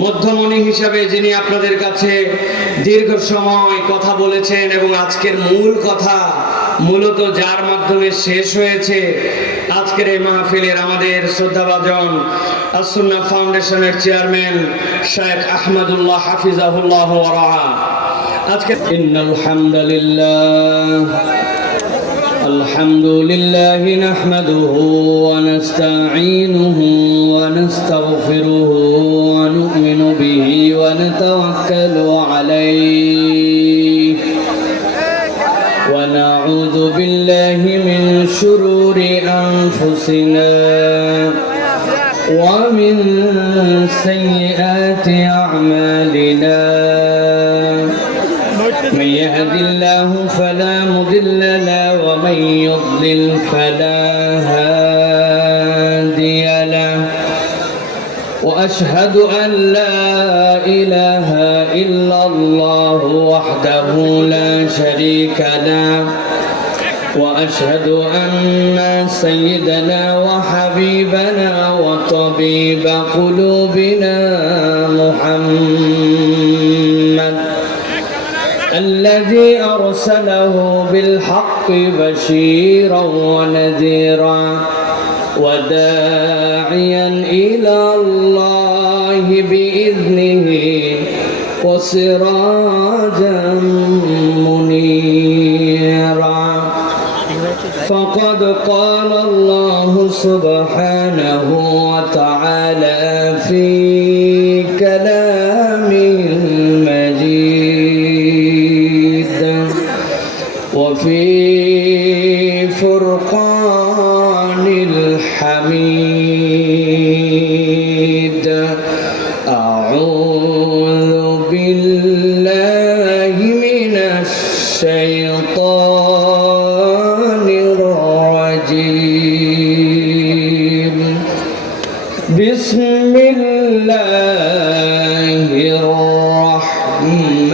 মধ্যমণি হিসাবে যিনি আপনাদের কাছে দীর্ঘ সময় কথা বলেছেন এবং আজকের মূল কথা মূলত যার মাধ্যমে শেষ হয়েছে আজকের এই মাহফিলের আমাদের শ্রদ্ধাভাজন আস-সুন্নাহ ফাউন্ডেশনের চেয়ারম্যান শেখ আহমদুল্লাহ হাফিজাহুল্লাহ ওয়া রাআ। আজকে ইন্নাল হামদুলিল্লাহ আলহামদুলিল্লাহ নাহমাদুহু ওয়া নাস্তাঈনুহু ওয়া নাস্তাগফিরুহু ওয়া নু'মিনু বিহি ওয়া নাতাওয়াক্কালু আলাইহি ওয়া নাউযু বিল্লাহি মিন শুরুরি আনফুসিনা ওয়া মিন সাইয়্যাতি আ'মালিনা। من يهد الله فلا مضل له ومن يضلل فلا هادي له وأشهد أن لا إله إلا الله وحده لا شريك له وأشهد أن سيدنا وحبيبنا وطبيب قلوبنا محمد الذي أرسله بالحق بشيرا ونذيرا وداعيا إلى الله بإذنه وسراجا منيرا. فقد قال الله سبحانه وتعالى في كلامه وفي فرقان الحميد. أعوذ بالله من الشيطان الرجيم. بسم الله الرحمن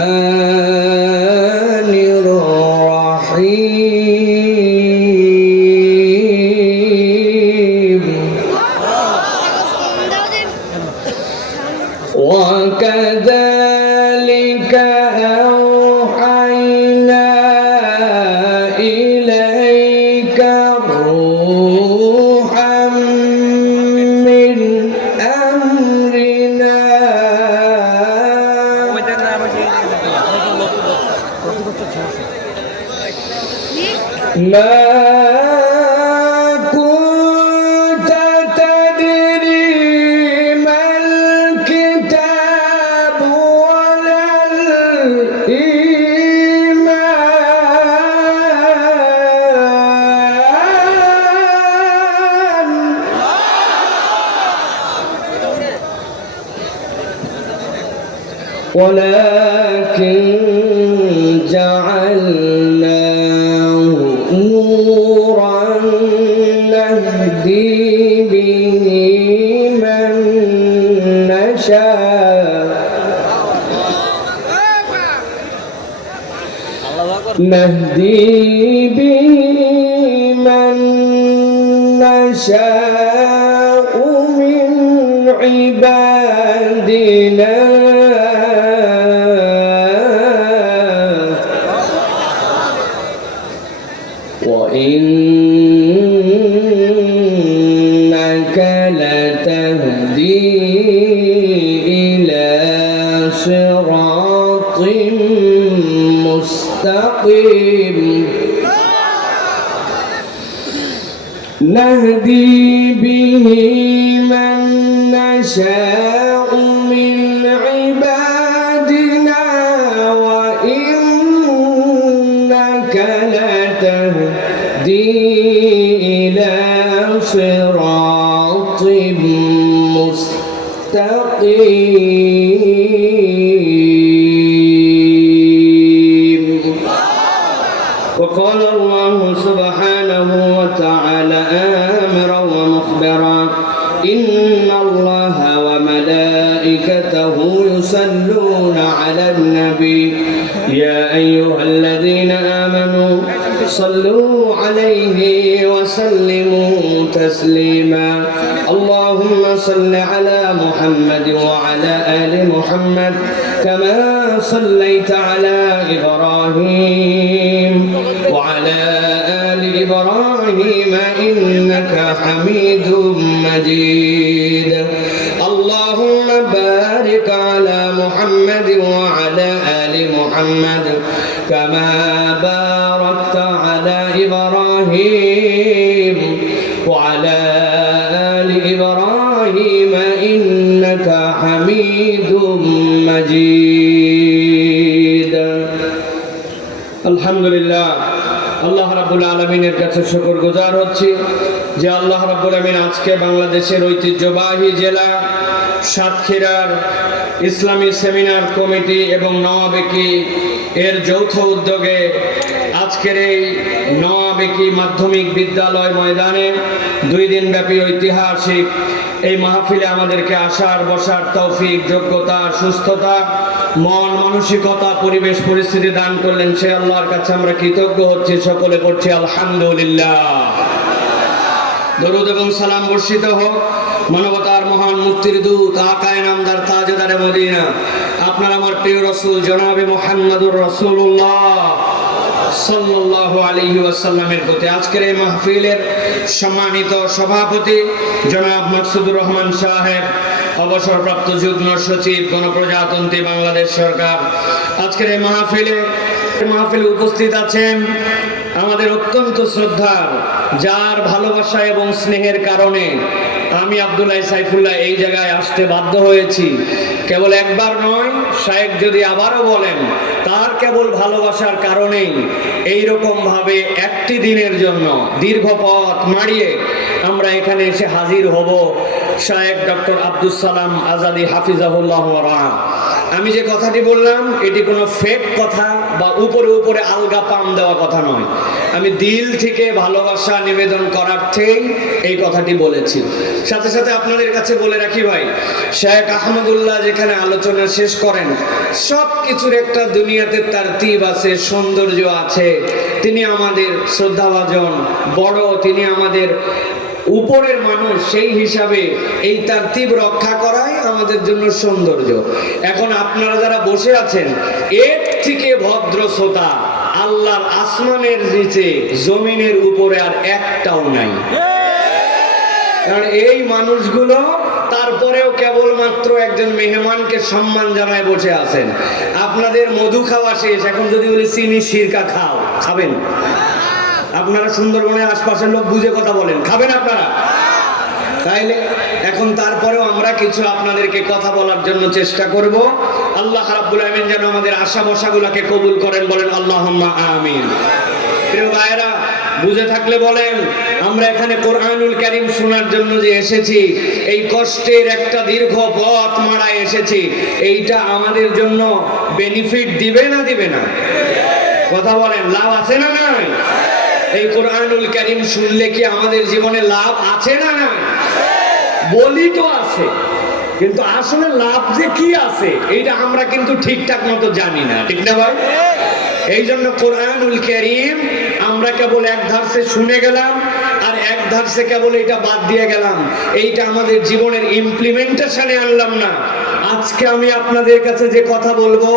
الرحيم. وكذلك أوحينا إليك روحا من أمرنا ما كنت تدري ما الكتاب ولا الإيمان ولكن جعلناه نورا نهدي به من نشاء من عبادنا وإنك لتهدي إلى صراط مستقيم. نهدي به من نشاء من عبادنا وإنك لتهدي إلى صراط مستقيم. وقال الله سبحانه وتعالى آمرا ومخبرا إن الله وملائكته يصلون على النبي يا أيها الذين آمنوا صلوا عليه وسلموا تسليما. اللهم صل على محمد وعلى آل محمد كما صليت على إبراهيم وعلى آل إبراهيم إنك حميد مجيد اللهم بارك على محمد وعلى آل محمد كما باركت على إبراهيم وعلى آل إبراهيم إنك حميد مجيد الحمد لله আল্লাহ রাব্বুল আলামিনের কাছে শুকরগুজার হচ্ছি যে আল্লাহ রাব্বুল আলামিন আজকে বাংলাদেশের ঐতিহ্যবাহী জেলা সাতক্ষীরার ইসলামী সেমিনার কমিটি এবং নওয়াবেকি এর যৌথ উদ্যোগে আজকের এই নওয়াবেকি মাধ্যমিক বিদ্যালয় ময়দানে 2 দিন ব্যাপী ঐতিহাসিক এই মাহফিলে আমাদেরকে আসার বসার তৌফিক, যোগ্যতা, সুস্থতা, মন মানসিকতা, পরিবেশ পরিস্থিতি দান করলেন। সে আল্লাহর কাছে আমরা কৃতজ্ঞ হচ্ছি। সকলে পড়ছি আলহামদুলিল্লাহ। দরুদ এবং সালাম বর্ষিত হোক মানবতার মহান মুক্তির দূত আকায়ে নামদার তাজদারে মদিনা আপনার আমার প্রিয় রাসূল জনাবে মুহাম্মদুর রাসূলুল্লাহ সাল্লাল্লাহু আলাইহি ওয়াসাল্লামের প্রতি। আজকের এই মাহফিলের সম্মানিত সভাপতি জনাব মাকসুদুর রহমান সাহেব, অবসরপ্রাপ্ত যুগ্ম সচিব গণপ্রজাতন্ত্রী বাংলাদেশ সরকার। আজকের এই মাহফিলে উপস্থিত আছেন আমাদের অত্যন্ত শ্রদ্ধার, যার ভালোবাসা এবং স্নেহের কারণে আমি আব্দুল্লাহ সাইফুল্লাহ এই জায়গায় আসতে বাধ্য হয়েছি। কেবল একবার নয়, শায়েখ যদি আবারও বলেন, তার কেবল ভালোবাসার কারণেই এইরকম ভাবে একটি দিনের জন্য দীর্ঘ পথ মাড়িয়ে আমরা এখানে এসে হাজির হব। শায়েখ ডক্টর আব্দুস সালাম আজাদি হাফিজাহুল্লাহ রাহ। আমি যে কথাটি বললাম এটি কোনো ফেক কথা বা উপরে উপরে আলগা পাম দেওয়া কথা নয়। আমি দিল থেকে ভালোবাসা নিবেদন করার্থেই এই কথাটি বলেছি। সাথে সাথে আপনাদের কাছে বলে রাখি ভাই, শায়েখ আহমদুল্লাহ যেখানে আলোচনা শেষ করেন, সব কিছুর একটা দুনিয়াতে তারতিব আছে, সৌন্দর্য আছে। তিনি আমাদের শ্রদ্ধাভাজন বড়, তিনি আমাদের উপরের মানুষ, সেই হিসাবে এই তারতিব রক্ষা করাই আমাদের জন্য সৌন্দর্য। এখন আপনারা যারা বসে আছেন, এর থেকে ভদ্র শ্রোতা আল্লাহর আসমানের নিচে জমিনের উপরে আর একটাও নাই। কারণ এই মানুষগুলো তারপরেও কেবলমাত্র একজন মেহমানকে সম্মান জানায় বসে আছেন। আপনাদের মধু খাওয়া শেষ, এখন যদি বলি চিনি সিরকা খাও, খাবেন? আপনারা সুন্দরবনের আশপাশের লোক, বুঝে কথা বলেন, খাবেন আপনারা? তাইলে এখন তারপরেও আমরা কিছু আপনাদেরকে কথা বলার জন্য চেষ্টা করব। আল্লাহ রাব্বুল আমিন যেন আমাদের আশা বসাগুলোকে কবুল করেন, বলেন আল্লাহুম্মা আমিন। প্রিয় ভাইরা, বুঝে থাকলে বলেন, আমরা এখানে কোরআনুল কারীম শোনার জন্য যে এসেছি, এই কষ্টের একটা দীর্ঘ পথ মাড়ায় এসেছি, এইটা আমাদের জন্য বেনিফিট দিবে না দিবে না? কথা বলেন, লাভ আছে না নাই? এই কোরআনুল কারীম শুনলে কি আমাদের জীবনে লাভ আছে না নাই? বলি তো আছে, কিন্তু আসলে লাভ যে কি আছে এইটা আমরা কিন্তু ঠিকঠাক মতো জানি না, ঠিক না ভাই? এই জন্য কোরআনুল কারীম আমরা কেবল এক ধারসে শুনে গেলাম আর এক ধারসে কেবল এটা বাদ দিয়ে গেলাম, এইটা আমাদের জীবনের ইমপ্লিমেন্টেশনে আনলাম না। আজকে আমি আপনাদের কাছে যে কথা বলবো,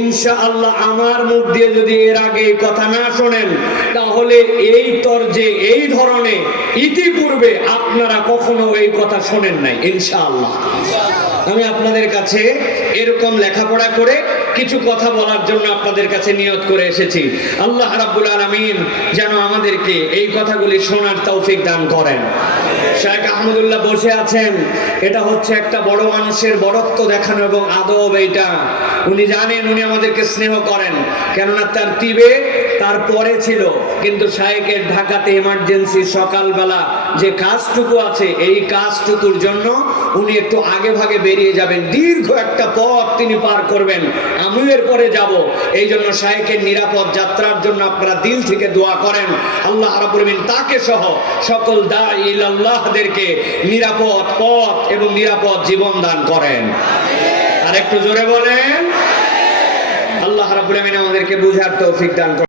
ইনশাআল্লাহ আমার মুখ দিয়ে যদি এর আগে এই কথা না শোনেন, তাহলে এই তরজে এই ধরনের ইতিপূর্বে আপনারা কখনো এই কথা শোনেন নাই ইনশাআল্লাহ। আমি আপনাদের কাছে এরকম লেখাপড়া করে কিছু কথা বলার জন্য আপনাদের কাছে নিয়ত করে এসেছি। আল্লাহ রাব্বুল আলামিন যেন আমাদেরকে এই কথাগুলি শোনার তৌফিক দান করেন। শায়েখ আহমদুল্লাহ বসে আছেন, এটা হচ্ছে একটা বড় মানুষের বড়ত্ব দেখানো এবং আদব। এইটা উনি জানেন, উনি আমাদেরকে স্নেহ করেন, কেননা তারতিবে তারপরে ছিল, কিন্তু শায়েখের ঢাকাতে এমার্জেন্সি সকালবেলা যে কাজটুকু আছে, এই কাজটুকুর জন্য উনি একটু আগে ভাগে বেরিয়ে যাবেন, দীর্ঘ একটা পথ তিনি পার করবেন, আমিও এর পরে যাব। এই জন্য শায়েখের নিরাপদ যাত্রার জন্য আপনারা দিল থেকে দোয়া করেন, আল্লাহ রাব্বুল আমিন তাকে সহ সকল দাঈ ইলাল্লাহদেরকে নিরাপদ পথ এবং নিরাপদ জীবন দান করেন। আর একটু জোরে বলেন, আল্লাহ রাব্বুল আমিন আমাদেরকে বুঝার তৌফিক দান করেন।